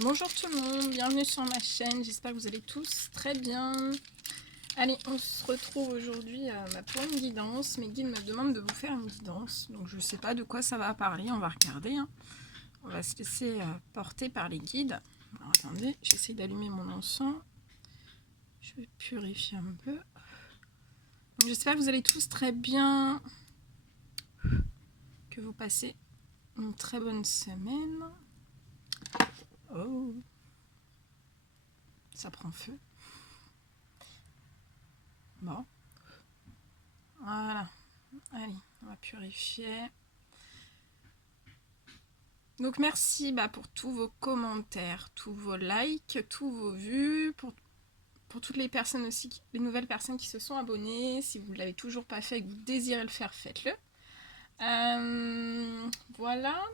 Bonjour tout le monde, bienvenue sur ma chaîne, j'espère que vous allez tous très bien. Allez, on se retrouve aujourd'hui pour une guidance. Mes guides me demandent de vous faire une guidance, donc je ne sais pas de quoi ça va parler, on va regarder. On va se laisser porter par les guides. Alors attendez, j'essaie d'allumer mon encens. Je vais purifier un peu. J'espère que vous allez tous très bien, que vous passez une très bonne semaine. Oh, ça prend feu. Bon, voilà. Allez, on va purifier. Donc merci pour tous vos commentaires, tous vos likes, tous vos vues, pour toutes les personnes aussi, les nouvelles personnes qui se sont abonnées. Si vous ne l'avez toujours pas fait et que vous désirez le faire, faites-le. Voilà.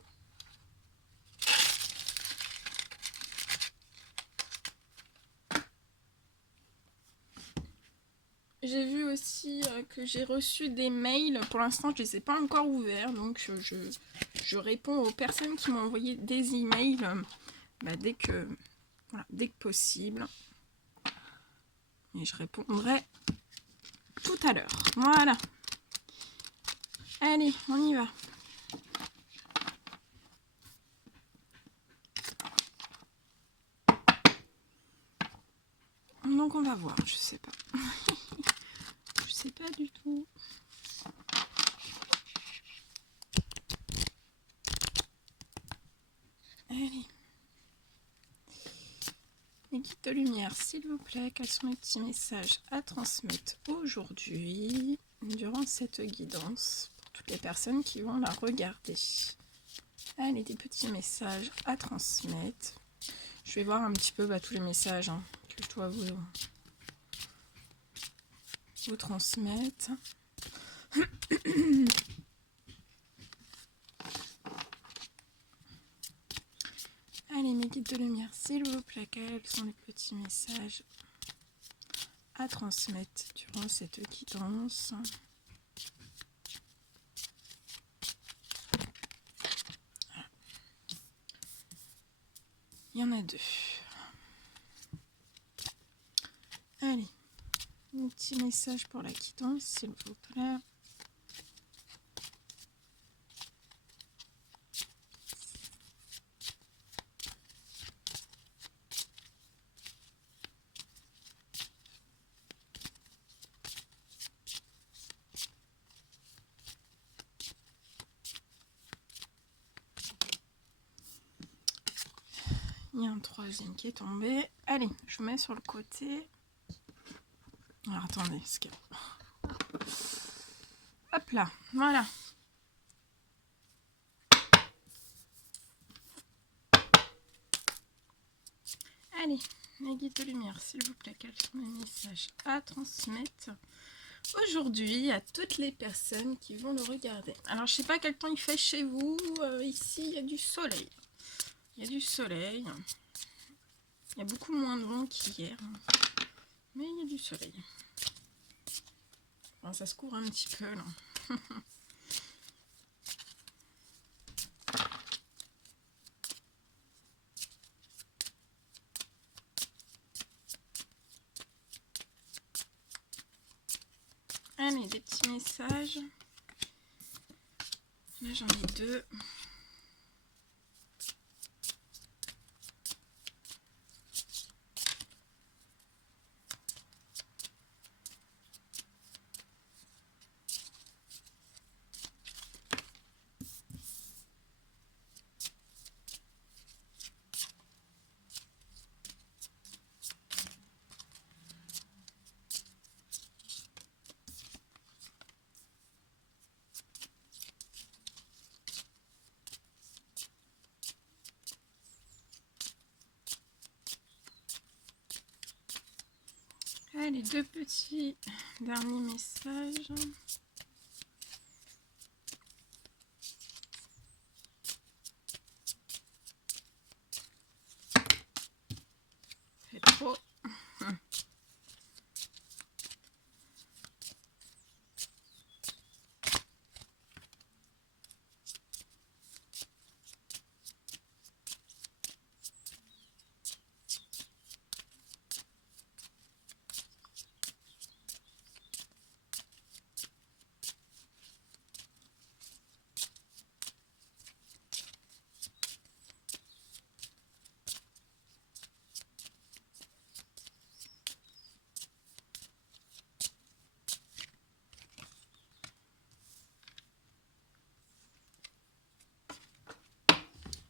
J'ai vu aussi que j'ai reçu des mails. Pour l'instant, je ne les ai pas encore ouverts. Donc, je réponds aux personnes qui m'ont envoyé des emails dès que possible. Et je répondrai tout à l'heure. Voilà. Allez, on y va. Donc, on va voir. Je sais pas. Je sais pas du tout. Allez. Les guides de lumière, s'il vous plaît, quels sont les petits messages à transmettre aujourd'hui, durant cette guidance, pour toutes les personnes qui vont la regarder. Allez, des petits messages à transmettre. Je vais voir un petit peu tous les messages que je dois vous transmettre. Allez, mes guides de lumière, s'il vous plaît, quels sont les petits messages à transmettre durant cette guidance? Voilà. Il y en a deux. Allez, un petit message pour la guidance, s'il vous plaît. Il y a un troisième qui est tombé. Allez, je mets sur le côté. Alors attendez, hop là, voilà. Allez, les guides de lumière, s'il vous plaît, quels sont les messages à transmettre aujourd'hui à toutes les personnes qui vont le regarder? Alors, je sais pas quel temps il fait chez vous. Ici, il y a du soleil. Il y a du soleil. Il y a beaucoup moins de vent qu'hier. Mais il y a du soleil. Enfin, ça se couvre un petit peu, là. Allez, des petits messages. Là, j'en ai deux. Allez, deux petits derniers messages. C'est trop.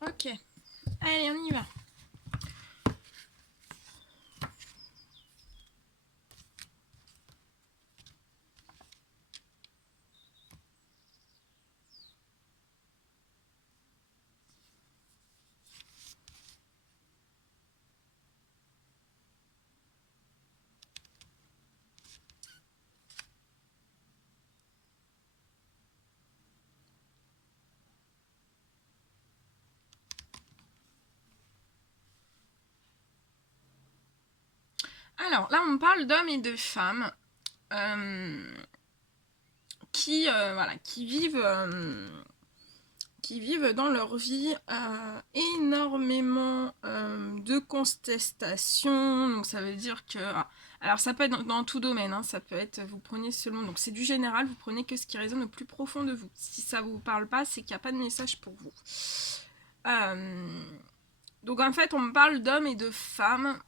Ok. Allez, on y va. Alors là, on parle d'hommes et de femmes voilà, qui vivent dans leur vie énormément de contestations. Donc ça veut dire que... Alors ça peut être dans tout domaine, hein, ça peut être, vous prenez selon... Donc c'est du général, vous prenez que ce qui résonne au plus profond de vous. Si ça vous parle pas, c'est qu'il n'y a pas de message pour vous. Donc en fait, on me parle d'hommes et de femmes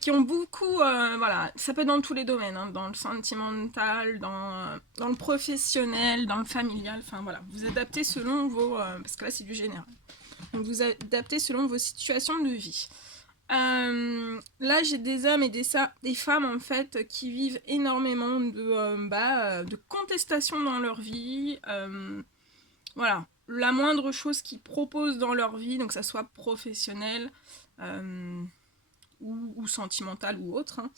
qui ont beaucoup, voilà, ça peut être dans tous les domaines, hein, dans le sentimental, dans le professionnel, dans le familial, enfin voilà, vous adaptez selon vos, parce que là c'est du général, donc vous adaptez selon vos situations de vie. Là j'ai des hommes et des femmes en fait qui vivent énormément de contestations dans leur vie, voilà, la moindre chose qu'ils proposent dans leur vie, donc que ça soit professionnel, ou sentimentale ou autre, hein.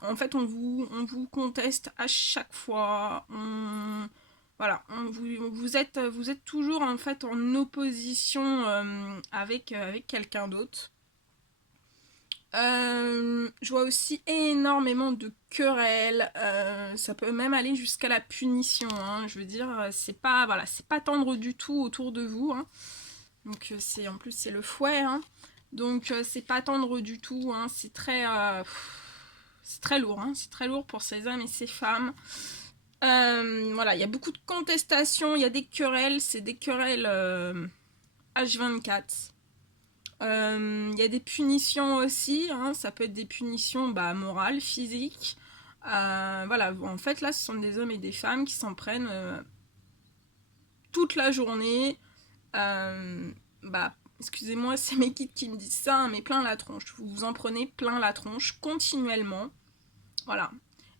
En fait on vous conteste à chaque fois, voilà, vous êtes toujours en fait en opposition avec quelqu'un d'autre. Je vois aussi énormément de querelles, ça peut même aller jusqu'à la punition, hein. Je veux dire, c'est pas, voilà, c'est pas tendre du tout autour de vous, hein. Donc en plus c'est le fouet, hein. Donc c'est pas tendre du tout, hein. C'est très lourd, hein. C'est très lourd pour ces hommes et ces femmes. Voilà, il y a beaucoup de contestations, il y a des querelles, c'est des querelles H24. Il y a des punitions aussi, hein. Ça peut être des punitions morales, physiques. Voilà, en fait là ce sont des hommes et des femmes qui s'en prennent toute la journée. Excusez-moi, c'est mes guides qui me disent ça, hein, mais plein la tronche. Vous vous en prenez plein la tronche continuellement. Voilà.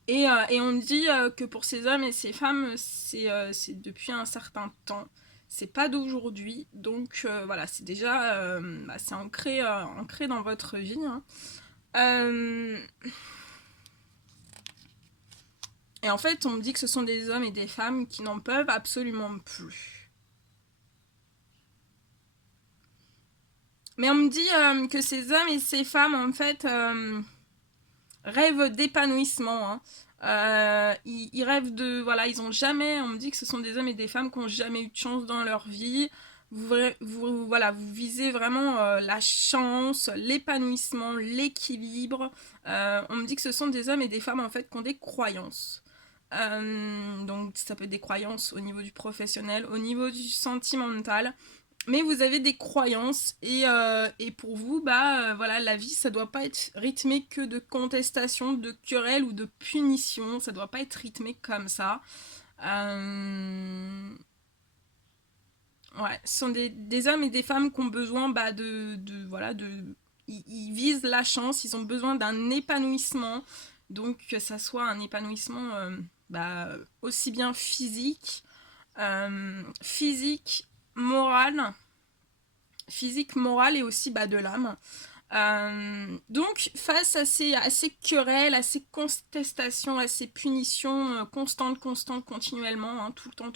Et on me dit que pour ces hommes et ces femmes, c'est depuis un certain temps. C'est pas d'aujourd'hui. Donc voilà, c'est déjà c'est ancré dans votre vie, hein. Et en fait, on me dit que ce sont des hommes et des femmes qui n'en peuvent absolument plus. Mais on me dit que ces hommes et ces femmes, en fait, rêvent d'épanouissement, hein. Ils rêvent de... Voilà, ils ont jamais... On me dit que ce sont des hommes et des femmes qui n'ont jamais eu de chance dans leur vie. Voilà, vous visez vraiment la chance, l'épanouissement, l'équilibre. On me dit que ce sont des hommes et des femmes, en fait, qui ont des croyances. Donc, ça peut être des croyances au niveau du professionnel, au niveau du sentimental. Mais vous avez des croyances et pour vous, voilà, la vie, ça doit pas être rythmé que de contestation, de querelles ou de punition. Ça doit pas être rythmé comme ça. Ouais, ce sont des hommes et des femmes qui ont besoin voilà, ils visent la chance, ils ont besoin d'un épanouissement. Donc que ça soit un épanouissement aussi bien physique, morale, et aussi de l'âme. Donc face à ces querelles, à ces contestations, à ces punitions constantes, continuellement, hein, tout le temps,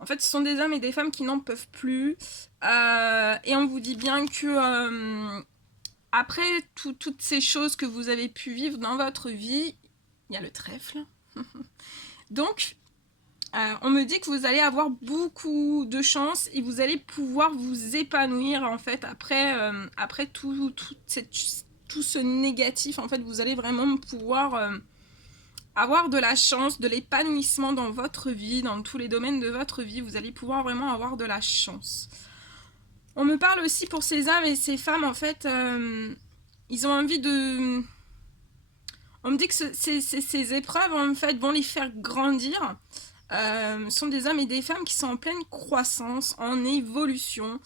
en fait ce sont des hommes et des femmes qui n'en peuvent plus, et on vous dit bien que après toutes ces choses que vous avez pu vivre dans votre vie, il y a le trèfle. Donc on me dit que vous allez avoir beaucoup de chance et vous allez pouvoir vous épanouir en fait après tout ce négatif. En fait, vous allez vraiment pouvoir avoir de la chance, de l'épanouissement dans votre vie, dans tous les domaines de votre vie. Vous allez pouvoir vraiment avoir de la chance. On me parle aussi pour ces hommes et ces femmes, en fait, ils ont envie de... On me dit que ces épreuves, en fait, vont les faire grandir. sont des hommes et des femmes qui sont en pleine croissance, en évolution.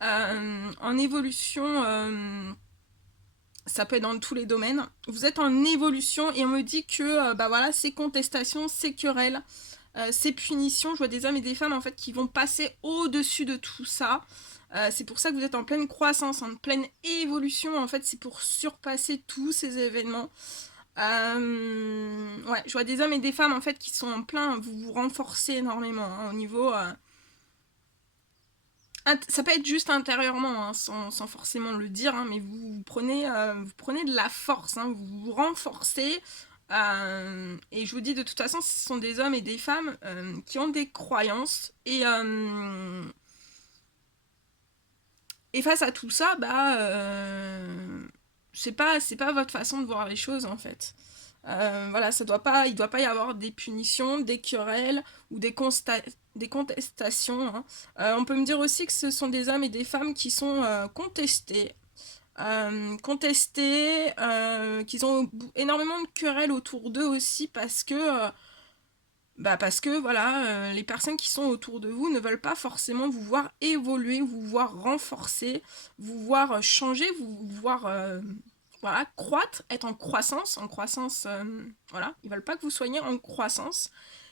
En évolution, ça peut être dans tous les domaines. Vous êtes en évolution et on me dit que bah voilà, ces contestations, ces querelles, ces punitions, je vois des hommes et des femmes en fait qui vont passer au-dessus de tout ça. C'est pour ça que vous êtes en pleine croissance, en pleine évolution. En fait, c'est pour surpasser tous ces événements. Ouais, je vois des hommes et des femmes en fait qui sont en plein, vous vous renforcez énormément hein, au niveau. Ça peut être juste intérieurement, hein, sans forcément le dire, hein, mais vous prenez de la force, hein, vous vous renforcez. Et je vous dis de toute façon, ce sont des hommes et des femmes qui ont des croyances et face à tout ça, bah c'est pas votre façon de voir les choses en fait. Voilà, il doit pas y avoir des punitions, des querelles ou des contestations. Hein. On peut me dire aussi que ce sont des hommes et des femmes qui sont contestés. Qu'ils ont énormément de querelles autour d'eux aussi parce que voilà, les personnes qui sont autour de vous ne veulent pas forcément vous voir évoluer, vous voir renforcer, vous voir changer, vous voir voilà, croître, être en croissance, voilà, ils veulent pas que vous soyez en croissance.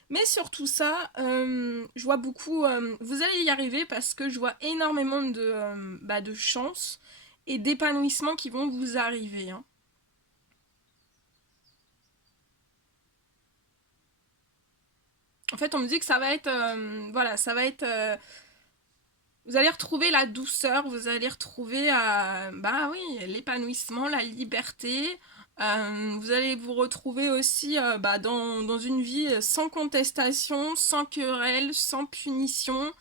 Mais surtout ça, je vois beaucoup, vous allez y arriver parce que je vois énormément de chance et d'épanouissement qui vont vous arriver. Hein. En fait, on me dit que ça va être, voilà, ça va être, vous allez retrouver la douceur, vous allez retrouver, bah oui, l'épanouissement, la liberté. Vous allez vous retrouver aussi bah, dans une vie sans contestation, sans querelle, sans punition,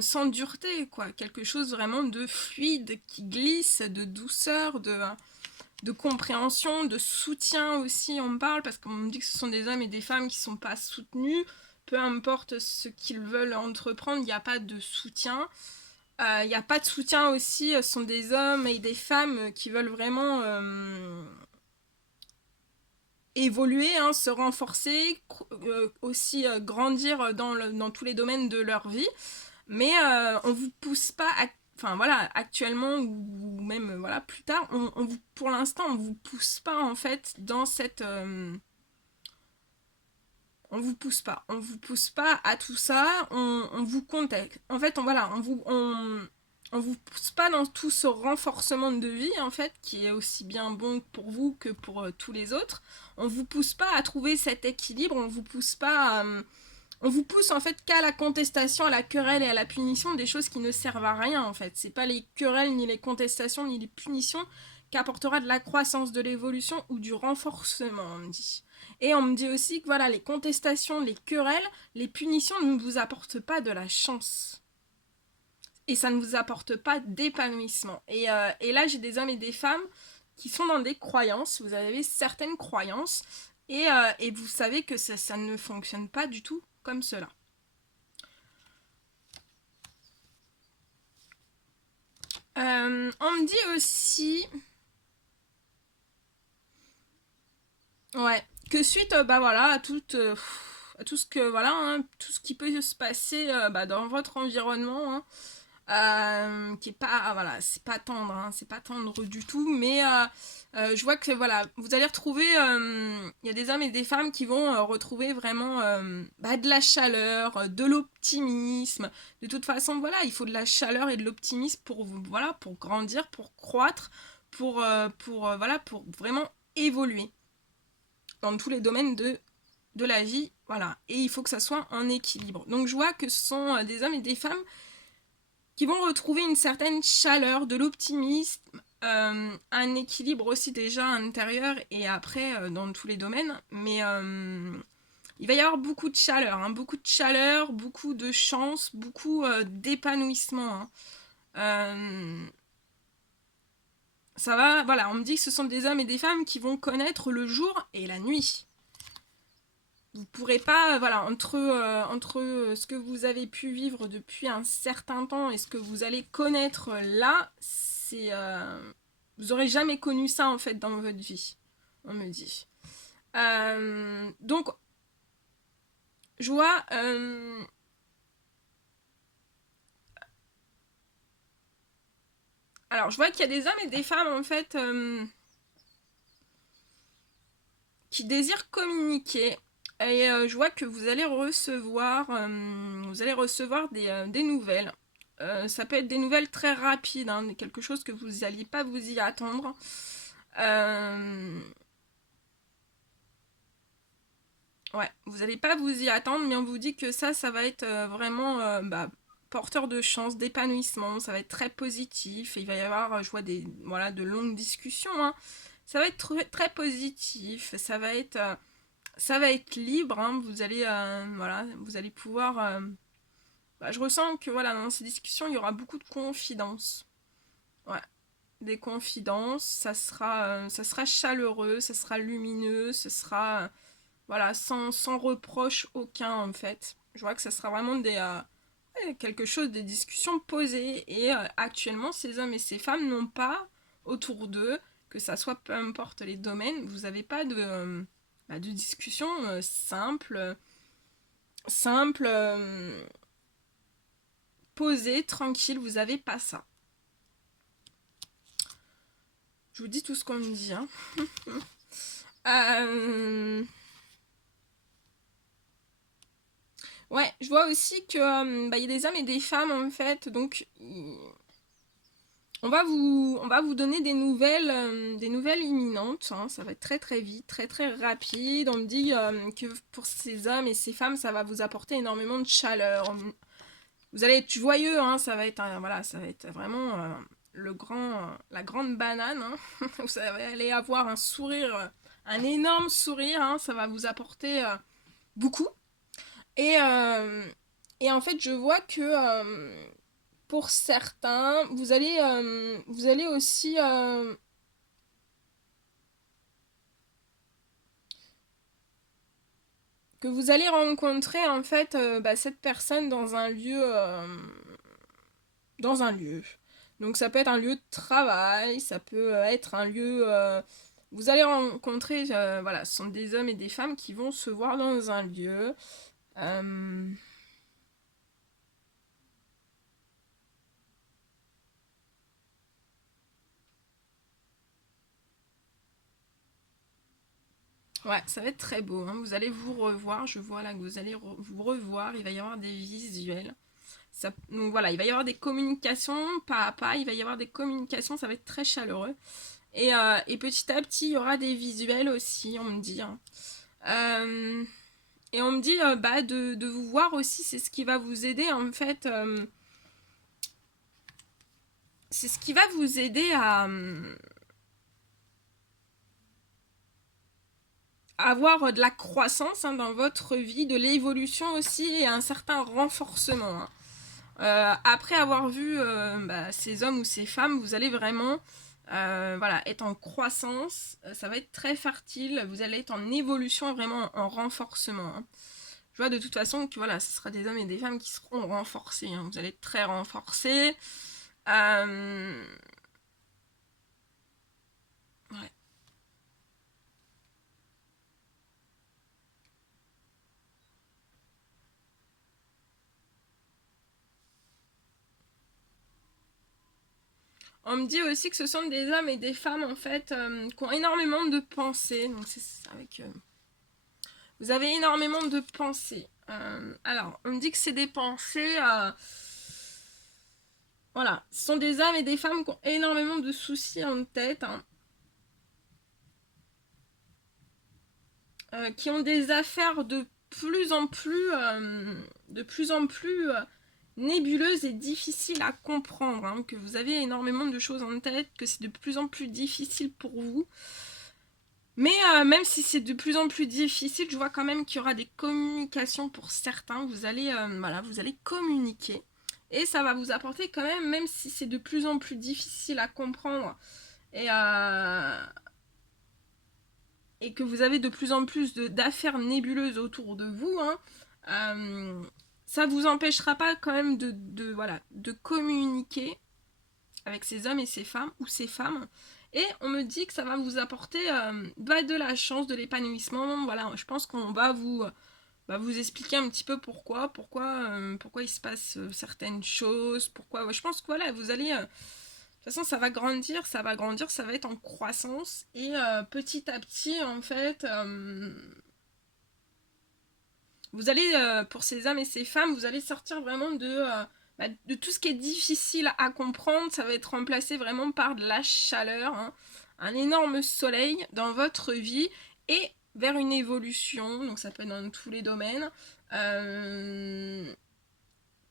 sans dureté, quoi. Quelque chose vraiment de fluide, qui glisse, de douceur, de compréhension, de soutien aussi, on me parle, parce qu'on me dit que ce sont des hommes et des femmes qui ne sont pas soutenus, peu importe ce qu'ils veulent entreprendre, il n'y a pas de soutien. Il n'y a pas de soutien aussi, ce sont des hommes et des femmes qui veulent vraiment évoluer, hein, se renforcer, aussi grandir dans tous les domaines de leur vie. Mais on vous pousse pas enfin voilà, actuellement ou même voilà plus tard, pour l'instant on vous pousse pas en fait dans cette on vous pousse pas à tout ça, on vous contacte. En fait, voilà, on vous pousse pas dans tout ce renforcement de vie en fait qui est aussi bien bon pour vous que pour tous les autres. On vous pousse pas à trouver cet équilibre, on vous pousse pas à, on vous pousse en fait qu'à la contestation, à la querelle et à la punition, des choses qui ne servent à rien en fait. C'est pas les querelles, ni les contestations, ni les punitions qui apportera de la croissance, de l'évolution ou du renforcement, on me dit. Et on me dit aussi que voilà, les contestations, les querelles, les punitions ne vous apportent pas de la chance. Et ça ne vous apporte pas d'épanouissement. Et là, j'ai des hommes et des femmes qui sont dans des croyances. Vous avez certaines croyances. Et vous savez que ça ne fonctionne pas du tout comme cela. On me dit aussi... Ouais, que suite bah voilà, à tout ce que voilà, hein, tout ce qui peut se passer bah, dans votre environnement, hein, qui est pas voilà, c'est pas tendre, hein, c'est pas tendre du tout, mais je vois que voilà, vous allez retrouver, il y a des hommes et des femmes qui vont retrouver vraiment bah, de la chaleur, de l'optimisme. De toute façon, voilà, il faut de la chaleur et de l'optimisme pour voilà, pour grandir, pour croître, pour voilà, pour vraiment évoluer dans tous les domaines de la vie, voilà. Et il faut que ça soit en équilibre. Donc je vois que ce sont des hommes et des femmes qui vont retrouver une certaine chaleur, de l'optimisme, un équilibre aussi déjà intérieur et après dans tous les domaines. Mais il va y avoir beaucoup de chaleur, hein, beaucoup de chance, beaucoup d'épanouissement. Hein. Ça va, voilà, on me dit que ce sont des hommes et des femmes qui vont connaître le jour et la nuit. Vous pourrez pas, voilà, entre ce que vous avez pu vivre depuis un certain temps et ce que vous allez connaître là, c'est, vous aurez jamais connu ça en fait dans votre vie, on me dit. Donc, je vois... Alors, je vois qu'il y a des hommes et des femmes, en fait, qui désirent communiquer. Et je vois que vous allez recevoir des nouvelles. Ça peut être des nouvelles très rapides, hein, quelque chose que vous n'alliez pas vous y attendre. Ouais, vous n'allez pas vous y attendre, mais on vous dit que ça va être vraiment porteur de chance, d'épanouissement, ça va être très positif. Et il va y avoir, je vois voilà, de longues discussions, hein. Ça va être très, très positif, ça va être libre, hein. Voilà, vous allez pouvoir... je ressens que voilà, dans ces discussions, il y aura beaucoup de confidences. Ouais, des confidences, ça sera chaleureux, ça sera lumineux, ce sera... voilà, sans reproche aucun en fait. Je vois que ça sera vraiment quelque chose, des discussions posées. Et actuellement, ces hommes et ces femmes n'ont pas autour d'eux, que ça soit peu importe les domaines, vous n'avez pas de discussion simple, posée, tranquille, vous n'avez pas ça. Je vous dis tout ce qu'on me dit. Hein. Ouais, je vois aussi que y a des hommes et des femmes en fait, donc on va vous donner des nouvelles imminentes, hein. Ça va être très très vite, très très rapide. On me dit que pour ces hommes et ces femmes, ça va vous apporter énormément de chaleur. Vous allez être joyeux, hein. Ça va être voilà, ça va être vraiment la grande banane. Hein. Vous allez avoir un sourire, un énorme sourire. Hein. Ça va vous apporter beaucoup. Et en fait, je vois que pour certains, vous allez aussi que vous allez rencontrer en fait cette personne dans un lieu. Donc ça peut être un lieu de travail, ça peut être un lieu vous allez rencontrer voilà, ce sont des hommes et des femmes qui vont se voir dans un lieu. Euh, Ouais, ça va être très beau. Hein. Vous allez vous revoir. Je vois là que vous allez vous revoir. Il va y avoir des visuels. Donc voilà, il va y avoir des communications pas à pas. Il va y avoir des communications. Ça va être très chaleureux. Et petit à petit, il y aura des visuels aussi, on me dit. Hein. Et on me dit de vous voir aussi. C'est ce qui va vous aider en fait. C'est ce qui va vous aider à avoir de la croissance hein, dans votre vie, de l'évolution aussi et un certain renforcement. Hein. Après avoir vu ces hommes ou ces femmes, vous allez vraiment voilà, être en croissance, ça va être très fertile, vous allez être en évolution et vraiment en renforcement. Hein. Je vois de toute façon que voilà, ce sera des hommes et des femmes qui seront renforcés. Hein. Vous allez être très renforcés. Ouais. On me dit aussi que ce sont des hommes et des femmes en fait qui ont énormément de pensées. Donc c'est avec vous avez énormément de pensées. Alors, on me dit que c'est des pensées. Voilà, ce sont des hommes et des femmes qui ont énormément de soucis en tête. Hein, qui ont des affaires de plus en plus nébuleuses et difficiles à comprendre. Hein, que vous avez énormément de choses en tête, que c'est de plus en plus difficile pour vous. Mais même si c'est de plus en plus difficile, je vois quand même qu'il y aura des communications pour certains. Voilà, vous allez communiquer. Et ça va vous apporter quand même si c'est de plus en plus difficile à comprendre et que vous avez de plus en plus d'affaires nébuleuses autour de vous, hein, ça vous empêchera pas quand même voilà, de communiquer avec ces hommes et ces femmes ou ces femmes. Et on me dit que ça va vous apporter de la chance, de l'épanouissement. Voilà, je pense qu'on va vous expliquer un petit peu pourquoi il se passe certaines choses, pourquoi. Ouais, je pense que voilà, vous allez. De toute façon, ça va grandir, ça va être en croissance et petit à petit, en fait, vous allez, pour ces hommes et ces femmes, vous allez sortir vraiment de tout ce qui est difficile à comprendre. Ça va être remplacé vraiment par de la chaleur, hein, un énorme soleil dans votre vie et vers une évolution. Donc ça peut être dans tous les domaines. De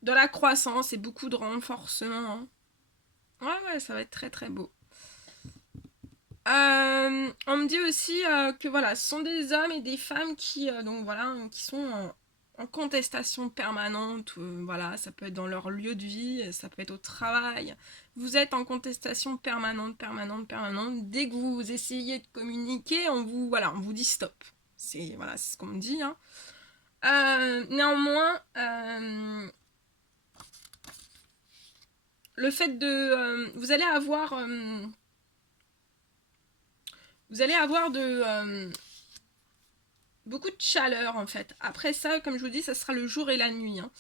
la croissance et beaucoup de renforcement. Hein. Ouais, ça va être très très beau. On me dit aussi que voilà, ce sont des hommes et des femmes qui, donc voilà, qui sont en contestation permanente. Voilà, ça peut être dans leur lieu de vie, ça peut être au travail. Vous êtes en contestation permanente. Dès que vous essayez de communiquer, on vous dit stop. C'est voilà, c'est ce qu'on me dit. Hein. Néanmoins, le fait de, vous allez avoir beaucoup de chaleur en fait. Après ça, comme je vous dis, ça sera le jour et la nuit. Hein.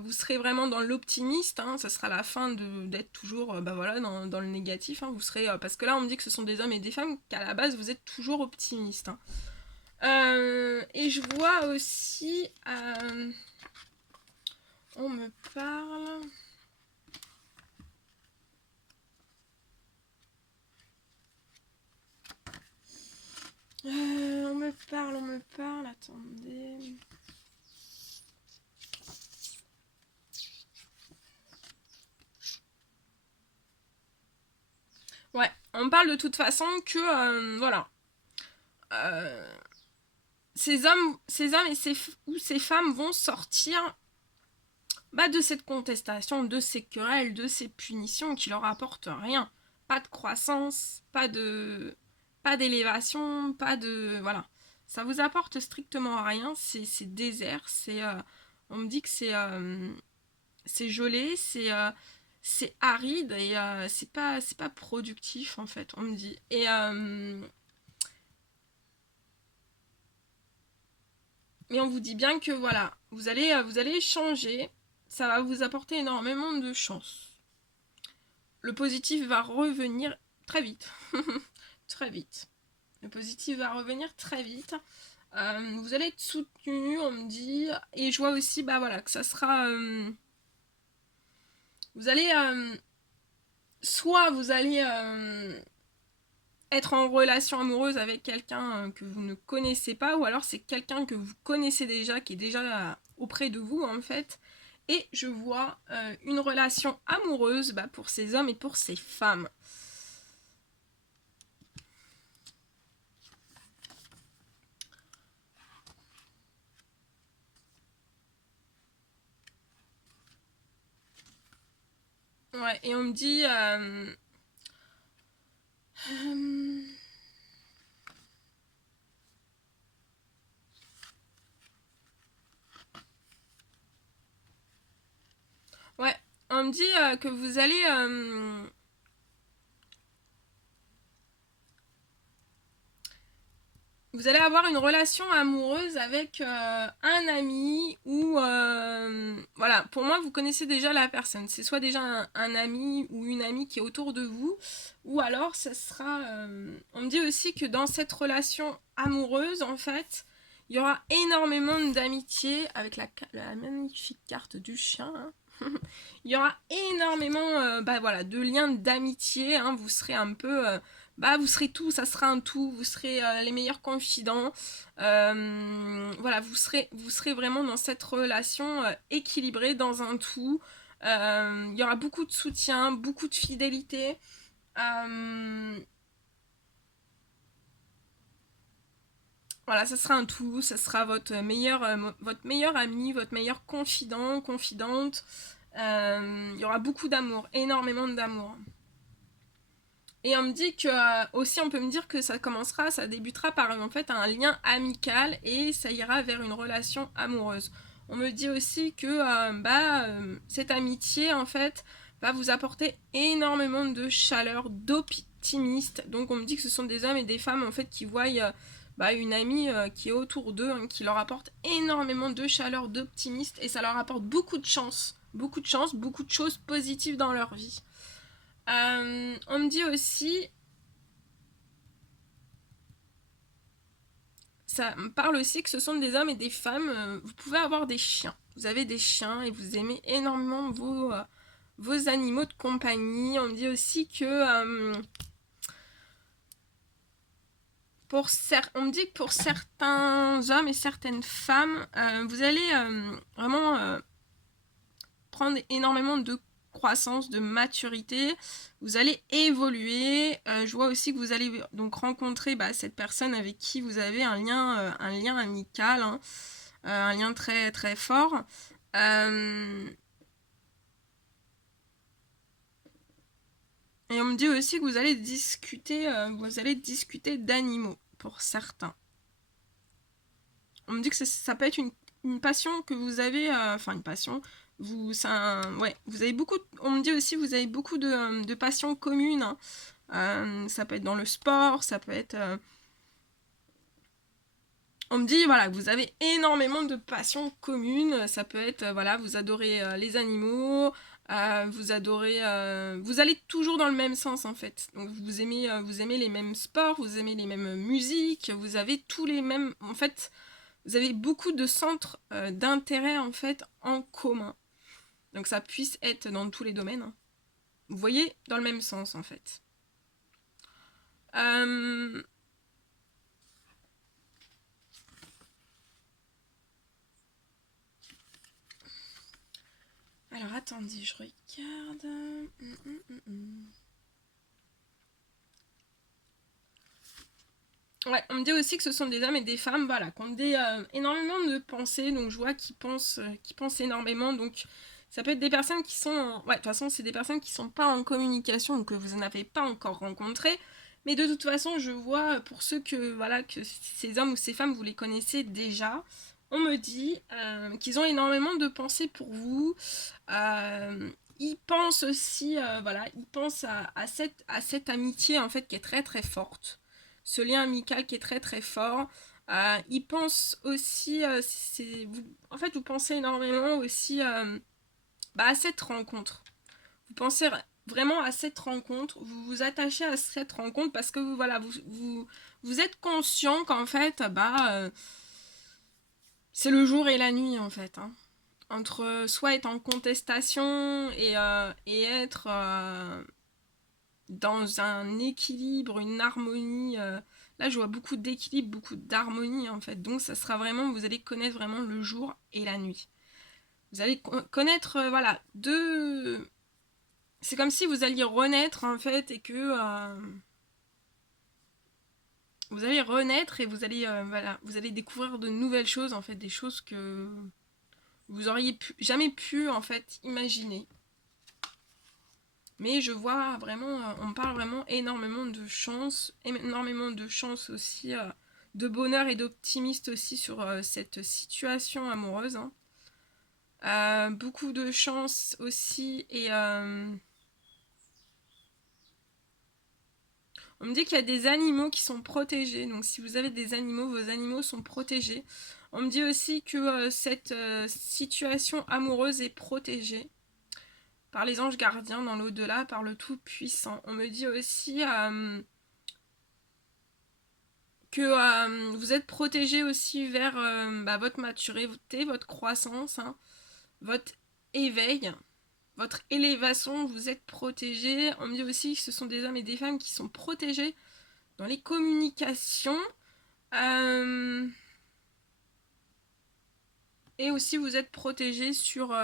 Vous serez vraiment dans l'optimiste, hein, ça sera la fin d'être toujours voilà, dans le négatif. Hein. Vous serez, parce que là, on me dit que ce sont des hommes et des femmes, qu'à la base, vous êtes toujours optimiste. Hein. Et je vois aussi... on me parle... on me parle, attendez. Ouais, on parle de toute façon que, voilà. Ces hommes et ces femmes vont sortir de cette contestation, de ces querelles, de ces punitions qui leur apportent rien. Pas de croissance, pas d'élévation, pas de... Voilà. Ça vous apporte strictement rien, c'est désert, on me dit que c'est gelé, c'est aride et c'est pas productif en fait, on me dit. Mais on vous dit bien que voilà, vous allez changer, ça va vous apporter énormément de chance. Le positif va revenir très vite. Très vite. Le positif va revenir très vite. Vous allez être soutenu, on me dit. Et je vois aussi voilà, que ça sera... vous allez... soit vous allez être en relation amoureuse avec quelqu'un que vous ne connaissez pas, ou alors c'est quelqu'un que vous connaissez déjà, qui est déjà auprès de vous en fait. Et je vois une relation amoureuse pour ces hommes et pour ces femmes. Ouais, et on me dit... ouais, on me dit que vous allez... vous allez avoir une relation amoureuse avec un ami ou... voilà, pour moi, vous connaissez déjà la personne. C'est soit déjà un ami ou une amie qui est autour de vous, ou alors ça sera... on me dit aussi que dans cette relation amoureuse, en fait, il y aura énormément d'amitié avec la magnifique carte du chien. Hein. Il y aura énormément voilà, de liens d'amitié. Hein. Vous serez un peu... vous serez tout, ça sera un tout, vous serez les meilleurs confidents. Voilà, vous serez vraiment dans cette relation équilibrée dans un tout. Il y aura beaucoup de soutien, beaucoup de fidélité. Voilà, ça sera un tout, ça sera votre meilleur ami, votre meilleur confident, confidente. Il y aura beaucoup d'amour, énormément d'amour. Et on me dit que aussi on peut me dire que ça débutera par en fait un lien amical et ça ira vers une relation amoureuse. On me dit aussi que cette amitié en fait va vous apporter énormément de chaleur, d'optimisme. Donc on me dit que ce sont des hommes et des femmes en fait qui voient une amie qui est autour d'eux, hein, qui leur apporte énormément de chaleur, d'optimisme, et ça leur apporte beaucoup de chance, beaucoup de choses positives dans leur vie. On me dit aussi, ça me parle aussi que ce sont des hommes et des femmes. Vous pouvez avoir des chiens. Vous avez des chiens et vous aimez énormément vos animaux de compagnie. On me dit aussi que on me dit que pour certains hommes et certaines femmes, vous allez vraiment prendre énormément de croissance, de maturité, vous allez évoluer. Je vois aussi que vous allez donc rencontrer cette personne avec qui vous avez un lien amical, hein, un lien très très fort. Et on me dit aussi que vous allez discuter d'animaux pour certains. On me dit que ça peut être une passion que vous avez, enfin une passion. Vous avez beaucoup. On me dit aussi que vous avez beaucoup de passions communes, hein. Ça peut être dans le sport, ça peut être. On me dit que vous avez énormément de passions communes. Ça peut être vous adorez les animaux, vous adorez, vous allez toujours dans le même sens en fait. Donc vous aimez les mêmes sports, vous aimez les mêmes musiques, vous avez tous les mêmes. En fait, vous avez beaucoup de centres d'intérêt en fait en commun. Donc ça puisse être dans tous les domaines, hein. Vous voyez, dans le même sens en fait. Alors attendez, je regarde. Ouais, on me dit aussi que ce sont des hommes et des femmes, qui ont énormément de pensées. Donc je vois qu'ils pensent énormément. Donc ça peut être des personnes qui sont... Ouais, de toute façon, c'est des personnes qui sont pas en communication ou que vous n'avez pas encore rencontrées. Mais de toute façon, je vois pour ceux que ces hommes ou ces femmes, vous les connaissez déjà. On me dit qu'ils ont énormément de pensées pour vous. Ils pensent aussi, ils pensent à cette amitié en fait qui est très très forte. Ce lien amical qui est très très fort. Ils pensent aussi, en fait, vous pensez énormément aussi à cette rencontre. Vous pensez vraiment à cette rencontre, vous vous attachez à cette rencontre parce que vous êtes conscient qu'en fait, c'est le jour et la nuit en fait, hein. Entre soit être en contestation et être dans un équilibre, une harmonie. Là, je vois beaucoup d'équilibre, beaucoup d'harmonie en fait. Donc, ça sera vraiment, vous allez connaître vraiment le jour et la nuit. Vous allez connaître, deux. C'est comme si vous alliez renaître en fait et que vous allez renaître et vous allez, vous allez découvrir de nouvelles choses en fait, des choses que vous auriez jamais pu en fait imaginer. Mais je vois vraiment, on parle vraiment énormément de chance aussi, de bonheur et d'optimisme aussi sur cette situation amoureuse, hein. Beaucoup de chance aussi et on me dit qu'il y a des animaux qui sont protégés. Donc si vous avez des animaux, vos animaux sont protégés. On me dit aussi que cette situation amoureuse est protégée par les anges gardiens dans l'au-delà, par le Tout-Puissant. On me dit aussi que vous êtes protégé aussi vers votre maturité, votre croissance, hein, votre éveil, votre élévation, vous êtes protégé. On me dit aussi que ce sont des hommes et des femmes qui sont protégés dans les communications. Et aussi vous êtes protégé sur...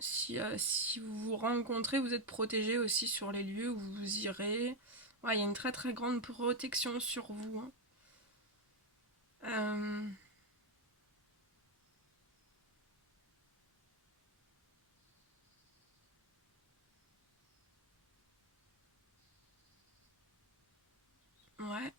si vous vous rencontrez, vous êtes protégé aussi sur les lieux où vous irez. Ouais, il y a une très très grande protection sur vous, hein. Ouais.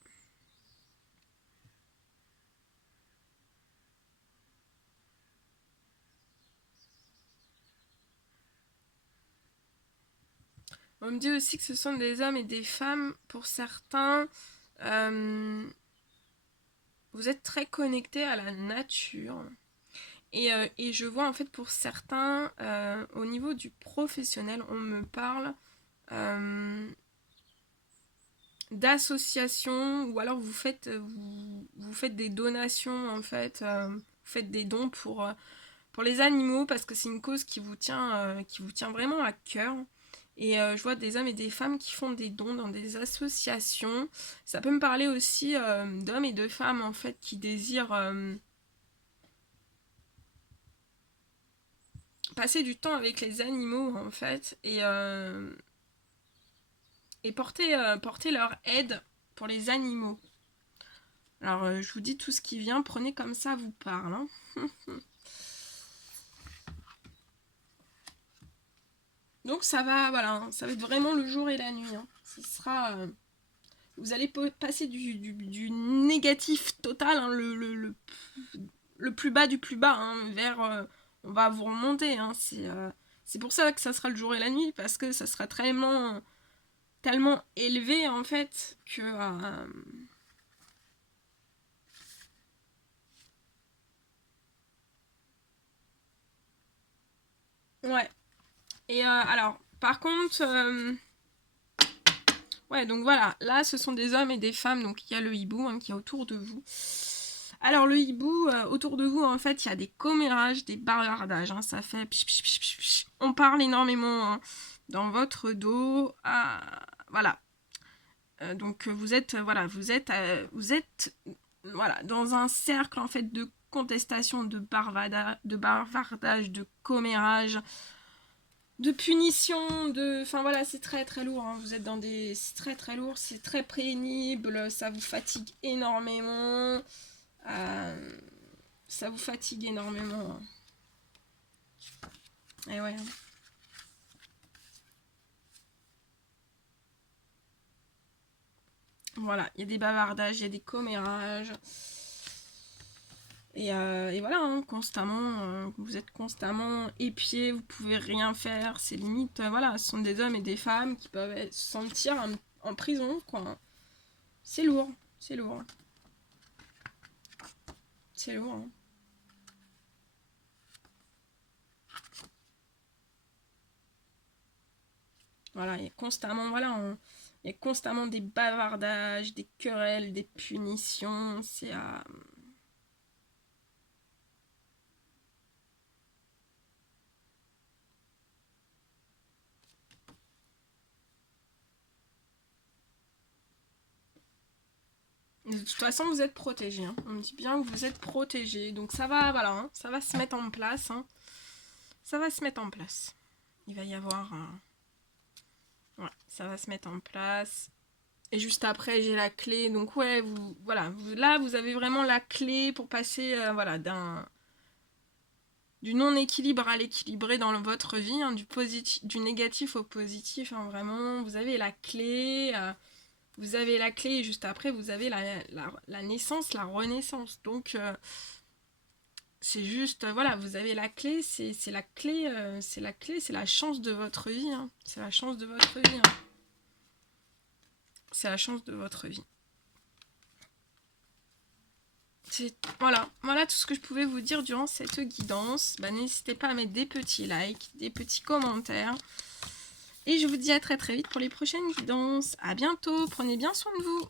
On me dit aussi que ce sont des hommes et des femmes, pour certains, vous êtes très connecté à la nature. Et je vois en fait pour certains, au niveau du professionnel, on me parle d'associations, ou alors vous faites des donations en fait, vous faites des dons pour les animaux, parce que c'est une cause qui vous tient vraiment à cœur. Et je vois des hommes et des femmes qui font des dons dans des associations. Ça peut me parler aussi d'hommes et de femmes en fait qui désirent passer du temps avec les animaux en fait, et porter leur aide pour les animaux. Alors je vous dis tout ce qui vient, prenez comme ça vous parle. Hein. Donc ça va, voilà, ça va être vraiment le jour et la nuit. Hein. Ce sera, vous allez passer du négatif total, hein, le plus bas du plus bas, hein, vers, on va vous remonter. Hein. C'est pour ça que ça sera le jour et la nuit, parce que ça sera tellement élevé en fait que ouais. Et alors par contre ouais, donc voilà, là ce sont des hommes et des femmes, donc il y a le hibou hein, qui est autour de vous. Alors le hibou, autour de vous en fait il y a des commérages, des bavardages, hein, ça fait pich, pich, pich, pich, pich. On parle énormément hein, dans votre dos, voilà. Donc vous êtes voilà, dans un cercle en fait de contestation, de bavardage, de commérage, de punition, enfin voilà, c'est très très lourd. Hein. Vous êtes dans des, c'est très très lourd, c'est très pénible, ça vous fatigue énormément, ça vous fatigue énormément. Et ouais. Voilà, il y a des bavardages, il y a des commérages. Et voilà, hein, constamment, vous êtes constamment épiés, vous pouvez rien faire. C'est limite, voilà, ce sont des hommes et des femmes qui peuvent se sentir en prison, quoi. C'est lourd, c'est lourd. C'est lourd, hein. Voilà, il y a constamment, voilà, il y a constamment des bavardages, des querelles, des punitions. C'est de toute façon, vous êtes protégés. Hein. On me dit bien que vous êtes protégés. Donc ça va, voilà, hein, ça va se mettre en place. Hein. Ça va se mettre en place. Il va y avoir... ouais, ça va se mettre en place. Et juste après, j'ai la clé. Donc ouais, voilà, là, vous avez vraiment la clé pour passer voilà, du non-équilibre à l'équilibré dans votre vie, hein, du négatif au positif. Hein, vraiment, vous avez la clé. Vous avez la clé et juste après, vous avez la naissance, la renaissance. Donc, c'est juste, voilà, vous avez la clé, c'est la clé, c'est la clé, c'est la chance de votre vie. Hein. C'est la chance de votre vie. Hein. C'est la chance de votre vie. Voilà tout ce que je pouvais vous dire durant cette guidance. Bah, n'hésitez pas à mettre des petits likes, des petits commentaires. Et je vous dis à très très vite pour les prochaines guidances. À bientôt, prenez bien soin de vous.